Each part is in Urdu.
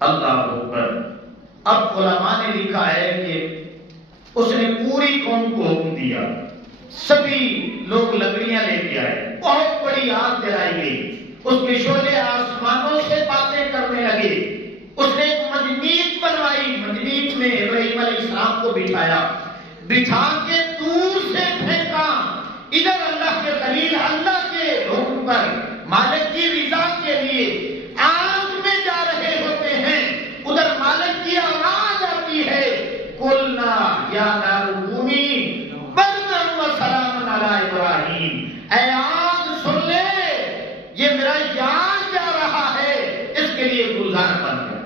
اللہ اکبر۔ اب علماء نے لکھا ہے کہ اس نے پوری قوم کو حکم دیا، سبھی لوگ لکڑیاں لے کے آئے، بہت بڑی آگ جلائی گئی، اس کے شعلے آسمانوں سے باتیں کرنے لگے۔ اس نے ایک مجنیت بنوائی، مجنیت میں ابراہیم علیہ السلام کو بٹھایا، بٹھا کے دور سے پھینکا۔ ادھر اللہ کے خلیل اللہ کے حکم پر مالک کی رضا کے لیے آگ میں جا رہے ہوتے ہیں، ادھر مالک کی آواز آتی ہے، قلنا یا نار کونی بردا وسلاما علی ابراہیم، اے آگ سن لے، یہ میرا جان جا رہا ہے، اس کے لیے گلزار بن جا،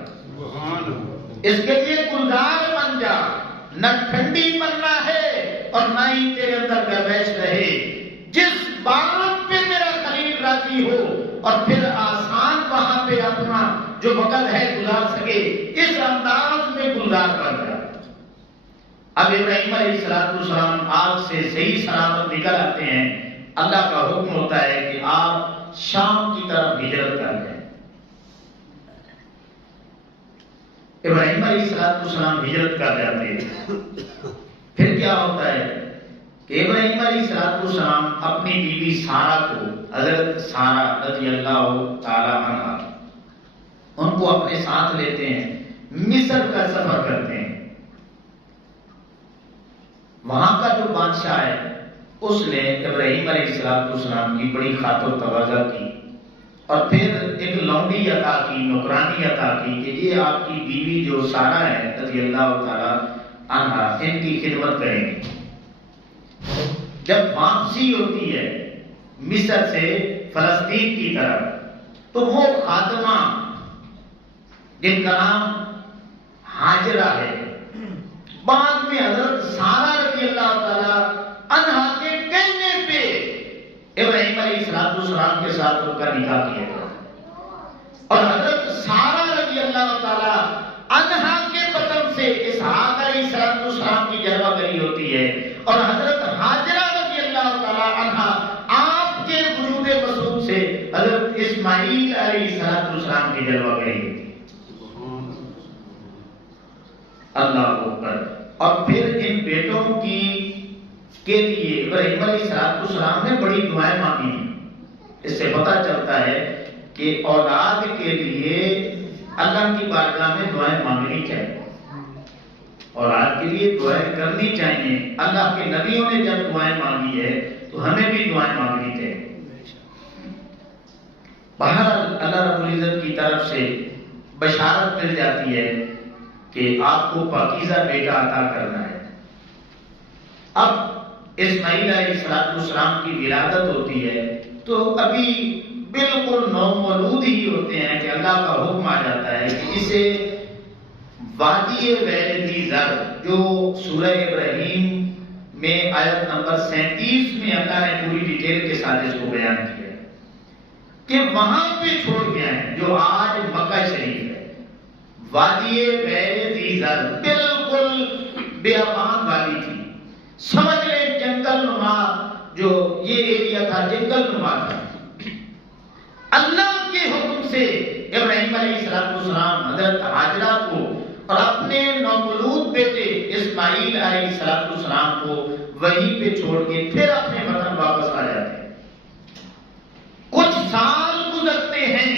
اس کے لیے گلزار بن جا، نہ ٹھنڈی بننا ہے اور نہ ہی تیرے اندر گردش رہے، جس بات پہ میرا خلیل راضی ہو اور پھر آسان وہاں پہ اپنا جو وقت ہے گزار سکے، اس انداز میں گلزار بن جا۔ اب ابراہیم علیہ السلام آگ سے صحیح سلامت نکل آتے ہیں، اللہ کا حکم ہوتا ہے کہ آپ شام کی طرف ہجرت کر لیں۔ ابراہیم علیہ السلام ہجرت کر جاتے ہیں۔ پھر کیا ہوتا ہے کہ ابراہیم علیہ السلام اپنی بیوی سارہ کو، حضرت سارہ رضی اللہ تعالی عنہا، ان کو اپنے ساتھ لیتے ہیں، مصر کا سفر کرتے ہیں۔ وہاں کا جو بادشاہ ہے اس نے ابراہیم علیہ السلام کی بڑی خاطر تواضع کی اور پھر ایک لونڈی عطا کی، نوکرانی عطا کی کہ یہ آپ کی بیوی جو سارہ ہے رضی اللہ تعالی عنہا، ان کی خدمت کریں گے۔ جب واپسی ہوتی ہے مصر سے فلسطین کی طرف تو وہ خادمہ جن کا نام ہاجرہ ہے، بعد میں حضرت سارہ رضی اللہ تعالی عنہا کے کہنے پہ ابراہیم علیہ السلام کے ساتھ ان کا نکاح کیا گیا، اور حضرت سارہ رضی اللہ تعالی عنہا کے بطن سے اسحاق علیہ السلام کی جلوہ گری ہوتی ہے، اور حضرت ہاجرہ رضی اللہ تعالی عنہا آپ کے وجود مسعود سے حضرت اسماعیل علیہ السلام کی جلوہ گری ہوتی ہے۔ اللہ اکبر۔ اور پھر ان بیٹوں کے لیے ابراہیم علیہ السلام نے بڑی دعائیں مانگی ہیں۔ اس سے پتہ چلتا ہے کہ اولاد کے لیے اللہ کی بارگاہ میں دعائیں مانگنی چاہیے، اولاد کے لیے دعائیں کرنی چاہیے۔ اللہ کے نبیوں نے جب دعائیں مانگی ہے تو ہمیں بھی دعائیں مانگنی چاہیے۔ بہرحال اللہ رب العزت کی طرف سے بشارت مل جاتی ہے کہ آپ کو پاکیزہ بیٹا عطا کرنا ہے۔ اب اسماعیل علیہ السلام کی ولادت ہوتی ہے تو ابھی بالکل نومولود ہی ہوتے ہیں کہ اللہ کا حکم آ جاتا ہے کہ اسے وادی غیر ذی زر، جو سورہ ابراہیم میں آیت نمبر 37 میں اللہ نے پوری ڈیٹیل کے ساتھ اس کو بیان کیا ہے کہ وہاں پہ چھوڑ گیا ہے جو آج مکہ شریف ہے، وادی غیر ذی زر، بالکل بیابان والی تھی، سمجھ لیں جنگل نما، جو یہ ایریا تھا جنگل نما تھا۔ اللہ کے حکم سے ابراہیم علیہ السلام حضرت ہاجرہ کو اور اپنے نومولود بیٹے اسماعیل علیہ السلام کو وہیں پہ چھوڑ کے پھر اپنے وطن واپس آ جاتے ہیں۔ کچھ سال گزرتے ہیں،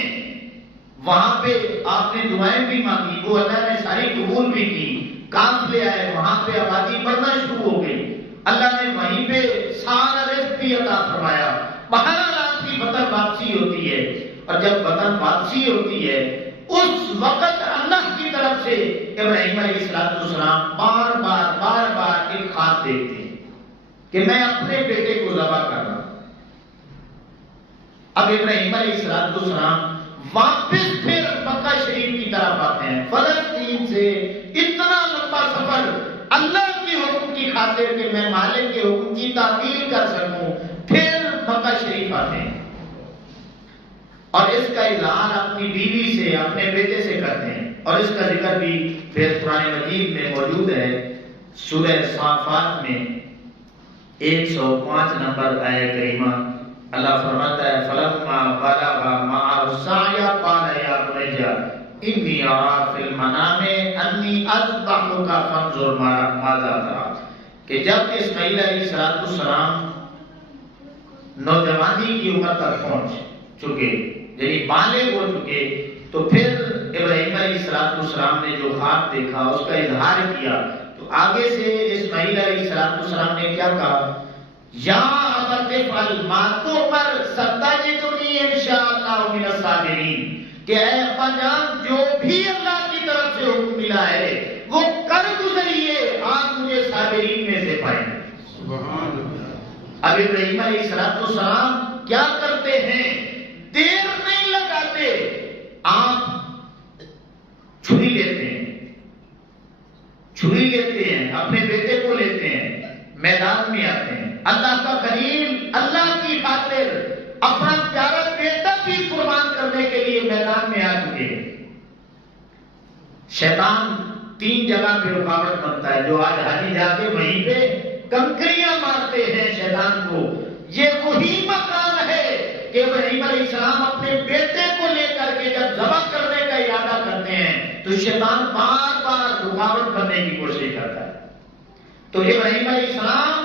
وہاں پہ آپ نے دعائیں بھی مانگی، وہ اللہ نے ساری قبول بھی کی، قافلے آئے، وہاں پہ آبادی بڑھنا شروع ہو گئی، اللہ نے وہیں پہ سارا رزق بھی عطا فرمایا۔ بہرحال آپ کی وطن واپسی ہوتی ہے، اور جب وطن واپسی ہوتی ہے اس وقت اللہ کی طرف سے ابراہیم علیہ السلام بار بار ایک خواب دیکھتے ہیں کہ میں اپنے بیٹے کو ذبح کر رہا ہوں۔ اب ابراہیم علیہ السلام واپس پھر مکہ شریف کی طرف آتے ہیں، فلسطین سے اتنا لمبا سفر اللہ کے حکم کی خاطر کہ میں مالک کے حکم کی تعمیل کر سکوں، پھر مکہ شریف آتے ہیں اور اس کا اظہار اپنی بیوی سے، اپنے بیٹے سے کرتے ہیں، اور اس کا ذکر بھی پھر قرآن مجید میں موجود ہے۔ سورہ صافات میں 105 نمبر آیہ کریمہ اللہ فرماتا ہے فَلَمَّا بَلَغَ مَعَهُ السَّعْيَ قَالَ يَا بُنَيَّ انی ارا فی المنام انی اذبحک فانظر ماذا ترى، کہ جب اسماعیل علیہ السلام نوجوانی کی عمر تک پہنچ چکے، یعنی بالغ ہو چکے، تو پھر ابراہیم علیہ السلام نے جو خواب دیکھا اس کا اظہار کیا، تو آگے سے اسماعیل علیہ السلام نے کیا کہا، یا ابت افعل ما تؤمر ستجدنی انشاءاللہ من الصابرین، کہ اے ابا جان جو بھی اللہ کی طرف سے حکم ملا ہے وہ کر گزریے، آپ مجھے صابرین میں سے پائیں گے۔ سبحان اللہ۔ اب ابراہیم علیہ السلام کیا کرتے ہیں، دیر نہیں لگاتے، آپ چھری لیتے ہیں، چھری لیتے ہیں، اپنے بیٹے کو لیتے ہیں، میدان میں آتے ہیں، اللہ کا خلیل اللہ کی خاطر اپنا پیارا بیٹا بھی قربان کرنے کے لیے میدان میں آ چکے ہیں۔ شیطان 3 جگہ پہ رکاوٹ بنتا ہے، جو آج حاجی جا کے وہیں پہ کنکریاں مارتے ہیں شیطان کو، یہ وہی مقام ہے کہ ابراہیم علیہ السلام اپنے بیٹے کو لے کر کے جب ذبح کرنے کا ارادہ کرتے ہیں تو شیطان بار بار رکاوٹ کرنے کی کوشش کرتا ہے۔ تو ابراہیم علیہ السلام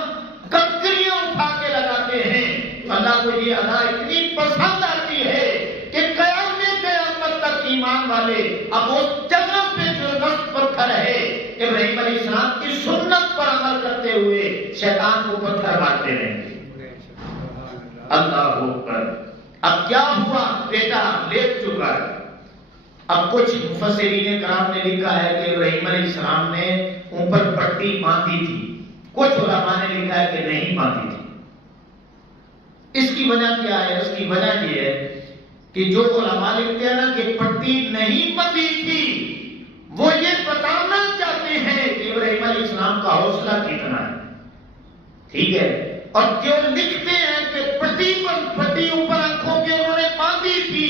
کنکریاں اٹھا کے لگاتے ہیں، تو اللہ کو یہ ادا اتنی پسند آتی ہے کہ قیامت تک ایمان والے اب اس جگہ پہ جو رخت پتھر ہے ابراہیم علیہ السلام کی سنت پر عمل کرتے ہوئے شیطان کو پتھر مارتے رہیں گے۔ اللہ اکبر۔ اب کیا ہوا، بیٹا لیٹ چکا ہے۔ اب کچھ مفسرین کرام نے لکھا ہے کہ ابراہیم علیہ السلام نے اوپر پٹی باندھی تھی، کچھ علماء نے لکھا ہے کہ نہیں باندھی تھی۔ اس کی وجہ کیا ہے؟ اس کی وجہ یہ ہے کہ جو علماء لکھتے ہیں نا کہ پٹی نہیں بندھی تھی، وہ یہ بتانا چاہتے ہیں کہ ابراہیم علیہ السلام کا حوصلہ کتنا ہے، ٹھیک ہے۔ اور جو لکھتے ہیں کہ پٹی اوپر آنکھوں کے انہوں نے باندھی تھی،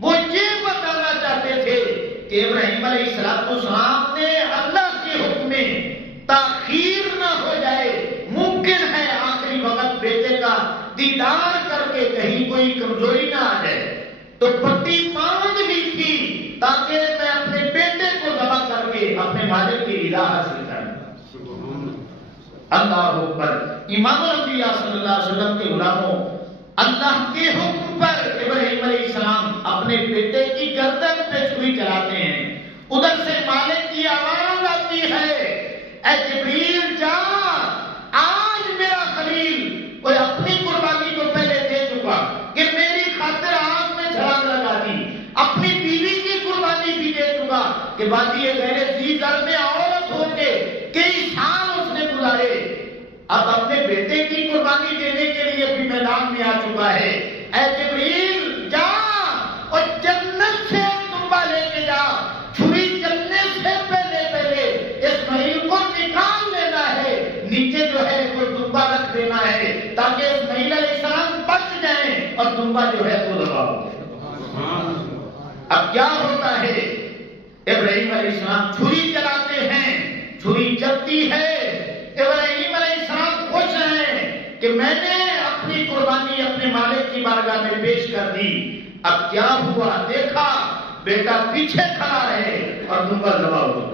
وہ یہ بتانا چاہتے تھے کہ ابراہیم علیہ السلام نے اللہ کے حکم میں تاخیر نہ ہو جائے، ممکن ہے آخری وقت بیٹے کا دیدار کر کے کہیں کوئی کمزوری نہ آ جائے، تو پٹی باندھ لی تھی تاکہ میں اپنے بیٹے کو ذبح کر کے اپنے والد کی رضا حاصل کروں۔ اللہ اکبر۔ امام الانبیاء صلی اللہ علیہ وسلم کے غلاموں، اللہ کے حکم پر ابراہیم علیہ السلام اپنے بیٹے کی گردن پہ چھری چلاتے ہیں، ادھر سے مالک کی آواز آتی ہے، اے جبریل جا، آج میرا خلیل کوئی اپنی قربانی تو پہلے دے چکا کہ میری خاطر آگ میں چھلانگ لگا دی، اپنی بیوی کی قربانی بھی دے چکا کہ وادی غیر ذی زر میں عورت ہو کے کئی سال اس نے گزارے، اب اپنے بیٹے کی قربانی دینے کے لیے بھی میدان میں آ چکا ہے، اے جبریل جا اور جنت سے تنبا لے کے جا، چھری چلنے سے پہلے اسماعیل کو نکال لینا ہے، نیچے جو ہے وہ تنبا رکھ دینا ہے تاکہ اسماعیل علیہ السلام بچ جائیں اور تنبا جو ہے وہ ذبح ہو۔ اب کیا ہوتا ہے، ابراہیم علیہ السلام چھری چلاتے ہیں، چھری چلتی ہے، ابراہیم علیہ السلام خوش ہیں کہ میں نے اپنی قربانی اپنے مالک کی بارگاہ میں پیش کر دی۔ اب کیا ہوا، دیکھا بیٹا پیچھے کھڑا ہے اور تنبا ذبح ہو۔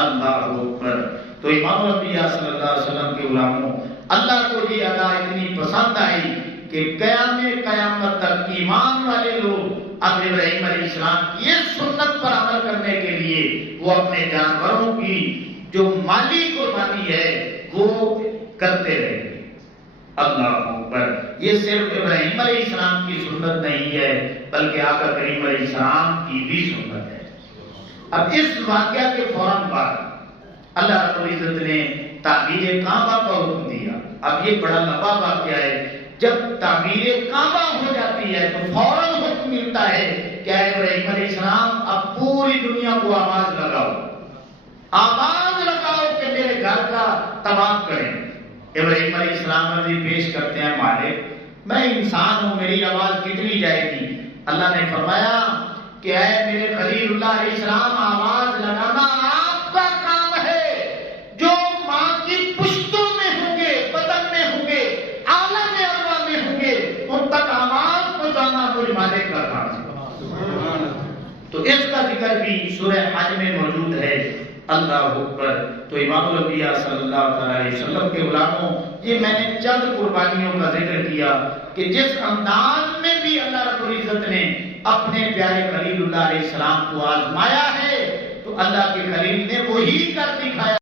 اللہ اکبر۔ تو امام الانبیاء صلی اللہ علیہ وسلم کے غلاموں، اللہ کو یہ ادا اتنی پسند آئی کہ قیامت تک ایمان والے لوگ اب ابراہیم علیہ السلام کی یہ سنت پر عمل کرنے کے لیے وہ اپنے جانوروں کی جو مالی قربانی ہے وہ کرتے رہے۔ اللہ اکبر۔ یہ صرف ابراہیم علیہ السلام کی سنت نہیں ہے بلکہ آقا کریم علیہ السلام کی بھی سنت ہے۔ اب اس واقعہ کے فوراً بعد اللہ رب العزت نے تعمیر کعبہ کا حکم دیا۔ اب یہ بڑا لمبا واقعہ ہے، جب تعمیر کعبہ ہو جاتی ہے تو فوراً حکم ملتا ہے کہ اے ابراہیم علیہ السلام اب پوری دنیا کو آواز لگاؤ کہ میرے گھر کا طواف کریں۔ ابراہیم علیہ السلام عرضی پیش کرتے ہیں، مالک میں انسان ہوں، میری آواز کتنی جائے گی؟ اللہ نے فرمایا کہ اے میرے خلیل اللہ علیہ السلام، آواز لگانا آپ کا کام ہے، جو ماں کی پشتوں میں ہوں گے، بدن میں ہوں گے، عالم ارواح میں ہوں گے، ان تک آواز پہنچانا مجھ مالک کا کام ہے۔ اس کا ذکر بھی سورہ حج میں موجود ہے۔ اللہ اکبر۔ تو امام الانبیاء صلی اللہ تعالی علیہ وسلم کے غلاموں، یہ میں نے چند قربانیوں کا ذکر کیا کہ جس انداز میں بھی اللہ رب العزت نے اپنے پیارے خلیل اللہ علیہ السلام کو آزمایا ہے، تو اللہ کے خلیل نے وہی کر دکھایا۔